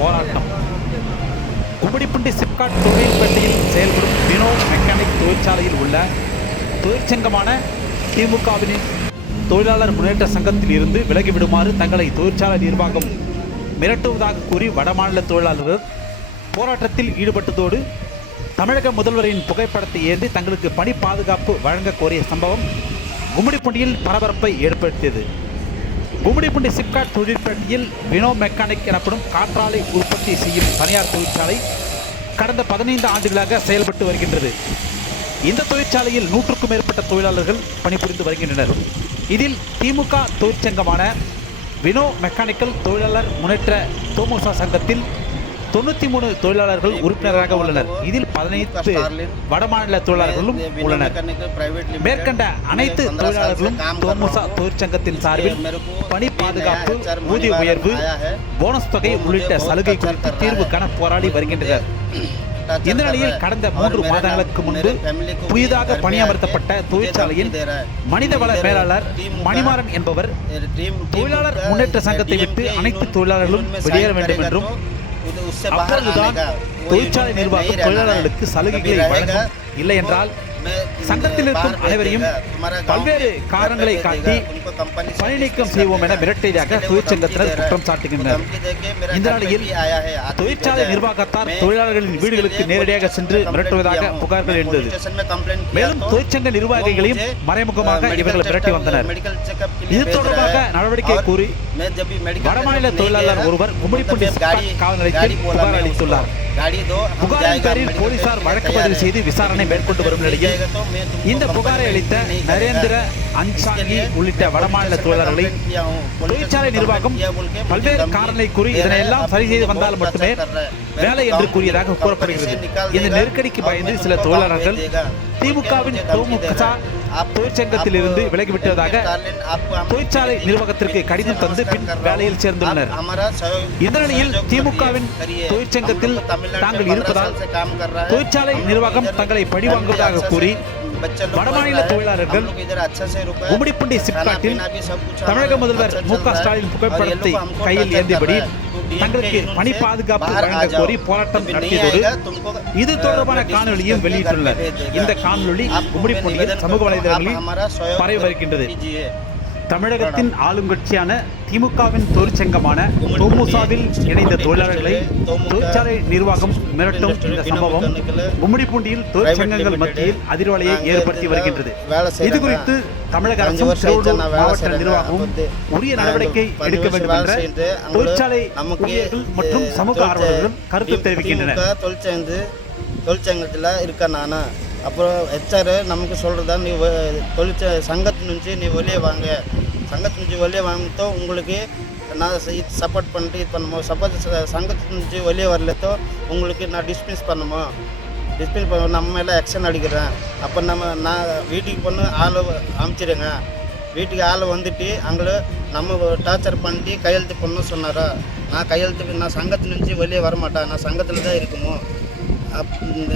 போராட்டம். கும்மிடிப்பூண்டி சிப்காட் தொழிற்பேட்டையில் செயல்படும் வினோ மெக்கானிக் தொழிற்சாலையில் உள்ள தொழிற்சங்கமான திமுகவின் தொழிலாளர் முன்னேற்ற சங்கத்தில் இருந்து விலகிவிடுமாறு தங்களை தொழிற்சாலை நிர்வாகம் மிரட்டுவதாக கூறி வடமாநில தொழிலாளர்கள் போராட்டத்தில் ஈடுபட்டதோடு தமிழக முதல்வரின் புகைப்படத்தை ஏந்தி தங்களுக்கு பணி பாதுகாப்பு வழங்க கோரிய சம்பவம் கும்மிடிப்பூண்டியில் பரபரப்பை ஏற்படுத்தியது. கும்மிடிப்பூண்டி சிப்காட் தொழிற்பேட்டையில் வினோ மெக்கானிக் எனப்படும் காற்றாலை உற்பத்தி செய்யும் தனியார் தொழிற்சாலை கடந்த 15 ஆண்டுகளாக செயல்பட்டு வருகின்றது. இந்த தொழிற்சாலையில் 100க்கும் மேற்பட்ட தொழிலாளர்கள் பணிபுரிந்து வருகின்றனர். இதில் திமுக தொழிற்சங்கமான வினோ மெக்கானிக்கல் தொழிலாளர் முன்னேற்ற தோமுசா சங்கத்தில் 93 தொழிலாளர்கள் உறுப்பினராக உள்ளனர். இதில் 15 வடமாநில தொழிலாளர்களும் உள்ளனர். மேற்கண்ட அனைத்து தொழிலாளர்களும் தோமுசா தொழிற்சங்கத்தின் சார்பில் பணி பாதுகாப்பு, ஊதிய உயர்வு, போனஸ் தொகை உள்ளிட்ட சலுகை குறித்து தீர்வு காண போராடி வருகின்றனர். இந்த நிலையில் கடந்த 3 மாதங்களுக்கு முன்பு புதிதாக பணியமர்த்தப்பட்ட தொழிற்சாலையின் மனிதவள மேலாளர் மணிமாறன் என்பவர் தொழிலாளர் முன்னேற்ற சங்கத்தை விட்டு அனைத்து தொழிலாளர்களும் வெளியேற வேண்டும் என்றும் அப்பொழுதுதான் தொழிற்சாலை நிர்வாகம் தொழிலாளர்களுக்கு சலுகைகளை வழங்கும், இல்லை என்றால் சங்கத்தில் இருக்கும் அனைவரையும் பல்வேறு காரணங்களை காட்டி பணி நீக்கம் செய்வோம் என மிரட்டியதாக தொழிற்சங்கத்தினர் குற்றம் சாட்டுகின்றனர். இந்த நிலையில் தொழிற்சாலை நிர்வாகத்தார் தொழிலாளர்களின் வீடுகளுக்கு நேரடியாக சென்று மிரட்டுவதாக புகார்கள் எழுந்தது. மேலும் தொழிற்சங்க நிர்வாகிகளையும் மறைமுகமாக இவர்கள் மிரட்டி வந்தனர். இது தொடர்பாக நடவடிக்கை கூறி வடமாநில தொழிலாளர் ஒருவர் கும்மிடிப்பூண்டி காவல் நிலையத்தில் புகார் அளித்துள்ளார். புகாரின் பேரில் போலீசார் வழக்கு பதிவு செய்து விசாரணை மேற்கொண்டு வரும் நிலையில் இந்த புகாரை அளித்த நரேந்திர அன்சாங்கி உள்ளிட்ட வடமாநில தொழிலாளர்களை தொழிற்சாலை நிர்வாகம் பல்வேறு காரணங்களை கூறி இதனையெல்லாம் சரி செய்து வந்தால் மட்டுமே வேலை என்று கூறியதாக கூறப்படுகிறது. இந்த நெருக்கடிக்கு பயந்து சில தொழிலாளர்கள் திமுகவின் தோமுசா தொழிற்சங்கத்தில் இருந்து விலகிவிட்டதாக தொழிற்சாலை நிர்வாகத்திற்கு கடிதம் தந்து பின் வேலையில் சேர்ந்துள்ளனர். இந்த நிலையில் திமுகவின் தொழிற்சங்கத்தில் தாங்கள் இருப்பதால் தொழிற்சாலை நிர்வாகம் தங்களை பழிவாங்குவதாக கூறி வடமாநில தொழிலாளர்கள் கும்மிடிப்பூண்டி சிப்காட்டில் தமிழக முதல்வர் மு.க. ஸ்டாலின் புகைப்படத்தை கையில் ஏந்தியபடி தங்களுக்கு பணி பாதுகாப்பு வழங்க கோரி போராட்டம் நடத்தியதோடு இது தொடர்பான காணொலியும் வெளியிட்டுள்ளனர். இந்த காணொலி கும்மிடிப்பூண்டியில் சமூக வலைதளங்களில் பரவி வருகின்றது. தமிழகத்தின் ஆளும் கட்சியான திமுகவின் தொழிற்சங்கமான தோமுசாவில் இணைந்த தொழிலாளர்களை தொழிற்சாலை நிர்வாகம் மிரட்டும் இந்த சம்பவம் கும்மிடிப்பூண்டியில் தொழிற்சங்கங்கள் மத்தியில் அதிர்வலையை ஏற்படுத்தி வருகின்றது. இது குறித்து தமிழக அரசும் திருவள்ளூர் மாவட்ட நிர்வாகமும் உரிய நடவடிக்கை எடுக்க வேண்டும் என்ற தொழிற்சாலை ஊழியர்கள் மற்றும் சமூக ஆர்வலர்கள் கருத்து தெரிவிக்கின்றனர். தொழிற்சங்கத்தில் இருக்க நானா அப்புறம் ஹெச்ஆர் நமக்கு சொல்கிறதா நீ சங்கத்து నుంచి நீ வெளியே வாங்க, சங்கத்து నుంచి வெளியே வாங்கிட்டோ உங்களுக்கு நான் இது சப்போர்ட் பண்ணிட்டு இது பண்ணுமோ, சப்போஸ் சங்கத்து నుంచి வெளியே வரலத்தோ உங்களுக்கு நான் டிஸ்மிஸ் பண்ணுமோ, டிஸ்மிஸ் பண்ண நம்ம மேலே ஆக்ஷன் அடிக்கிறேன். அப்போ நான் வீட்டுக்கு பொண்ணு ஆளை அனுப்பிச்சிடுங்க, வீட்டுக்கு ஆளை வந்துட்டு அங்கே நம்ம டார்ச்சர் பண்ணிட்டு கையெழுத்து பண்ணணும் சொன்னாரா. நான் சங்கத்து నుంచి வெளியே வரமாட்டேன், நான் சங்கத்தில் தான் இருக்குமோ.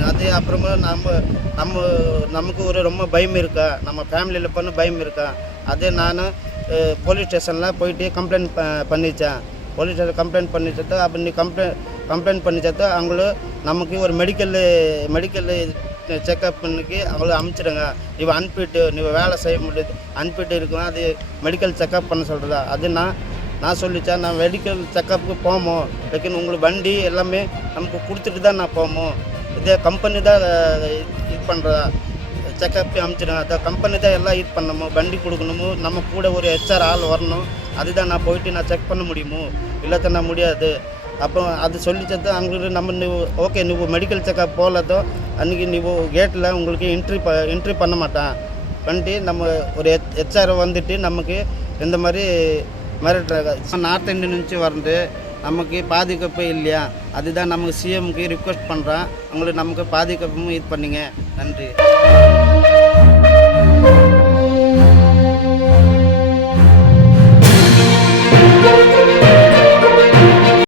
அது அப்புறமா நமக்கு ஒரு ரொம்ப பயம் இருக்கா, நம்ம ஃபேமிலியில் பண்ண பயம் இருக்கா. அதே நான் போலீஸ் ஸ்டேஷனில் போயிட்டு கம்ப்ளைண்ட் பண்ணிச்சேன். போலீஸ் ஸ்டேஷன் கம்ப்ளைண்ட் பண்ணிச்சதோ அப்போ நீ கம்ப்ளைண்ட் பண்ணிச்சதோ அவங்களும் நமக்கு ஒரு மெடிக்கல் செக்அப் பண்ணிக்கு அவங்கள அனுப்பிச்சிடுங்க, நீ அனுப்பிட்டு நீ வேலை செய்ய முடியாது அனுப்பிட்டு இருக்கணும், அது மெடிக்கல் செக்அப் பண்ண சொல்கிறதா. அது நான் சொல்லிச்சேன், நான் மெடிக்கல் செக்கப்புக்கு போமோ, லேக்கின் உங்களுக்கு வண்டி எல்லாமே நமக்கு கொடுத்துட்டு தான் நான் போமோ, இதே கம்பெனி தான் இது பண்ணுறதா, செக்கப் அனுப்பிச்சிடுங்க, அதை கம்பெனி தான் எல்லாம் இது பண்ணணுமோ, வண்டி கொடுக்கணுமோ, நம்ம கூட ஒரு ஹெச்ஆர் ஆள் வரணும், அதுதான் நான் போயிட்டு நான் செக் பண்ண முடியுமோ, இல்லைத்தான் நான் முடியாது. அப்போ அது சொல்லிச்சது அவங்களுக்கு ನೀವು ஓகே ನೀವು மெடிக்கல் செக்கப் போகலதோ அன்றைக்கி ನೀವು கேட்டில் உங்களுக்கு என்ட்ரி பண்ண மாட்டேன் பண்ணிட்டு நம்ம ஒரு ஹெச்ஆர் வந்துட்டு நமக்கு இந்த மாதிரி மிரட்டுறாங்க. நார்த் இந்தியா నుంచి வந்து நமக்கு பாதுகாப்பு இல்லையா, அதுதான் நமக்கு சிஎம்க்கு ரிக்வெஸ்ட் பண்ணுறேன், அவங்களுக்கு நமக்கு பாதுகாப்பும் இது பண்ணிங்க. நன்றி.